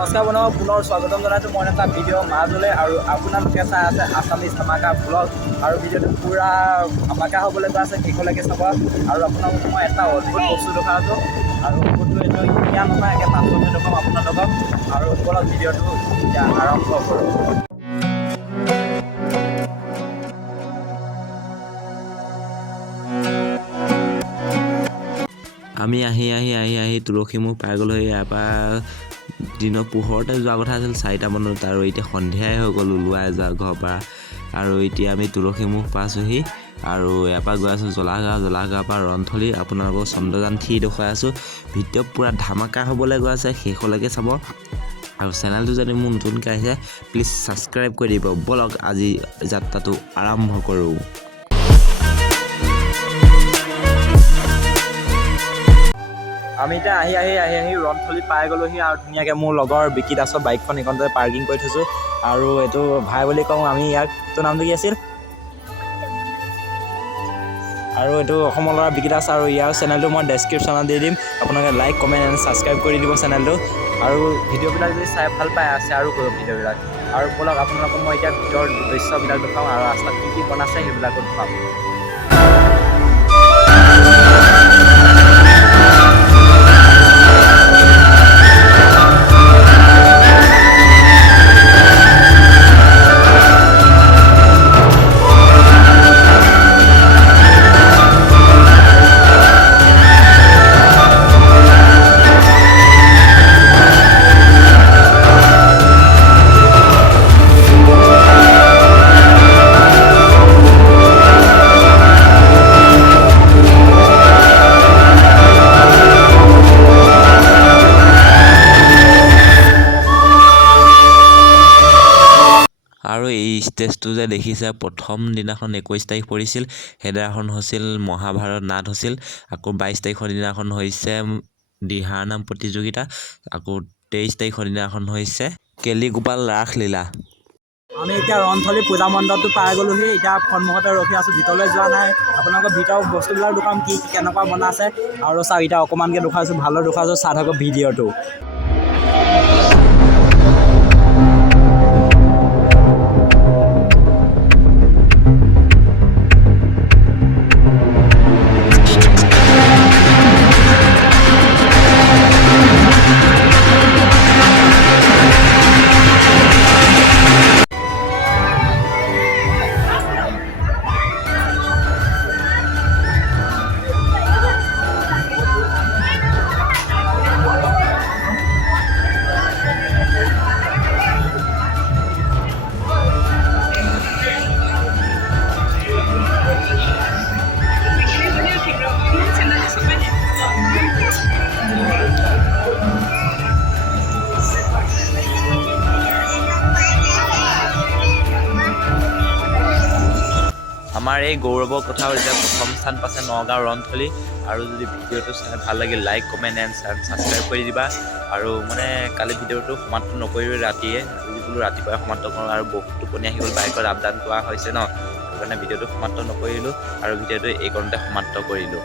নমস্কাৰ বন্ধু, পুনৰ স্বাগতম জনাইছোঁ মই এটা ভিডিঅ' মাজলৈ। আৰু আপোনালোকে চাই আছে আছামিজ ধামাকা ব্লগ। আৰু ভিডিঅ'টো পূৰা ধামাকা হ'বলৈ গৈ আছে, শেষলৈকে চাব। আৰু আপোনালোকক মই এটা অদ্ভুত বস্তু দেখাইছোঁ, আৰু অদ্ভুতটো এইটো এতিয়া নহয়, একে পাছতহে দেখাম আপোনালোকক। আৰু বলক ভিডিঅ'টো এতিয়া আৰম্ভ কৰোঁ। আমি আহি তুলসীমুখ পাই গ'লো। ইয়াৰ পৰা দিনৰ পোহৰতে যোৱা কথা আছিল 4টা মানত, আৰু এতিয়া সন্ধিয়াই হৈ গ'ল ওলোৱাই যোৱা ঘৰৰ পৰা। আৰু এতিয়া আমি তুলসীমুখ পাইছোঁহি, আৰু ইয়াৰ পৰা গৈ আছোঁ জলাগাঁৱৰ পৰা ৰন্থলী। আপোনালোকক চন্দ্ৰযান 3 দেখুৱাই আছোঁ। ভিডিঅ' পূৰা ধামাকা হ'বলৈ গৈ আছে, শেষলৈকে চাব। আৰু চেনেলটো যদি মোৰ নতুনকৈ আহিছে প্লিজ ছাবস্ক্ৰাইব কৰি দিব। ব'লক আজি যাত্ৰাটো আৰম্ভ কৰোঁ। আমি এতিয়া আহি ৰন্থলী পাই গ'লোহি। আৰু ধুনীয়াকৈ মোৰ লগৰ বিকি দাসৰ বাইকখন এইখনতে পাৰ্কিং কৰি থৈছোঁ। আৰু এইটো ভাই বুলি কওঁ আমি ইয়াক। তোৰ নামটো কি আছিল? আৰু এইটো অসমৰ ল'ৰা বিকি দাস। আৰু ইয়াৰ চেনেলটো মই ডেছক্ৰিপশ্যনত দি দিম, আপোনালোকে লাইক কমেণ্ট এণ্ড ছাবস্ক্ৰাইব কৰি দিব চেনেলটো। আৰু ভিডিঅ'বিলাক যদি চাই ভাল পাই আছে আৰু কৰিব ভিডিঅ'বিলাক। আৰু ব'লক আপোনালোকক মই এতিয়া ভিতৰৰ দৃশ্যবিলাক দেখাওঁ, আৰু ৰাস্তাত কি বনাইছে সেইবিলাকো দেখাম। আৰু এই ষ্টেজটো যে দেখিছে, প্ৰথম দিনাখন 21 তাৰিখ পৰিছিল, সেইদিনাখন হৈছিল মহাভাৰত নাট হৈছিল। আকৌ 22 তাৰিখৰ দিনাখন হৈছে দিহাৰ নাম প্ৰতিযোগিতা। আকৌ 23 তাৰিখৰ দিনাখন হৈছে কেলিগোপাল ৰাসলীলা। আমি এতিয়া ৰন্থলী পূজা মণ্ডপটো পাই গ'লোহি। এতিয়া সন্মুখতে ৰখি আছোঁ, ভিতৰলৈ যোৱা নাই। আপোনালোকৰ ভিতৰৰ বস্তুবিলাক দেখাম, কি কেনেকুৱা বনাইছে। আৰু চাওক এতিয়া অকণমানকৈ দেখুৱাইছোঁ, ভালদৰে দেখুৱাইছোঁ, চাই থাকক ভিডিঅ'টো। আমাৰ এই গৌৰৱৰ কথা হৈছে প্ৰথম স্থান পাইছে নগাঁও ৰন্থলী। আৰু যদি ভিডিঅ'টো চাই ভাল লাগে লাইক কমেণ্ট এণ্ড ছাবস্ক্ৰাইব কৰি দিবা। আৰু মানে কালি ভিডিঅ'টো সমাপ্ত নকৰিলোঁ ৰাতিয়ে, আজি বোলো ৰাতিপুৱাই সমাপ্ত কৰোঁ। আৰু বহুত টোপনি আহি গ'ল, বাইকত আপ ডাউন কৰা হৈছে ন, সেইটো কাৰণে ভিডিঅ'টো সমাপ্ত নকৰিলোঁ। আৰু ভিডিঅ'টো এইকণতে সমাপ্ত কৰিলোঁ।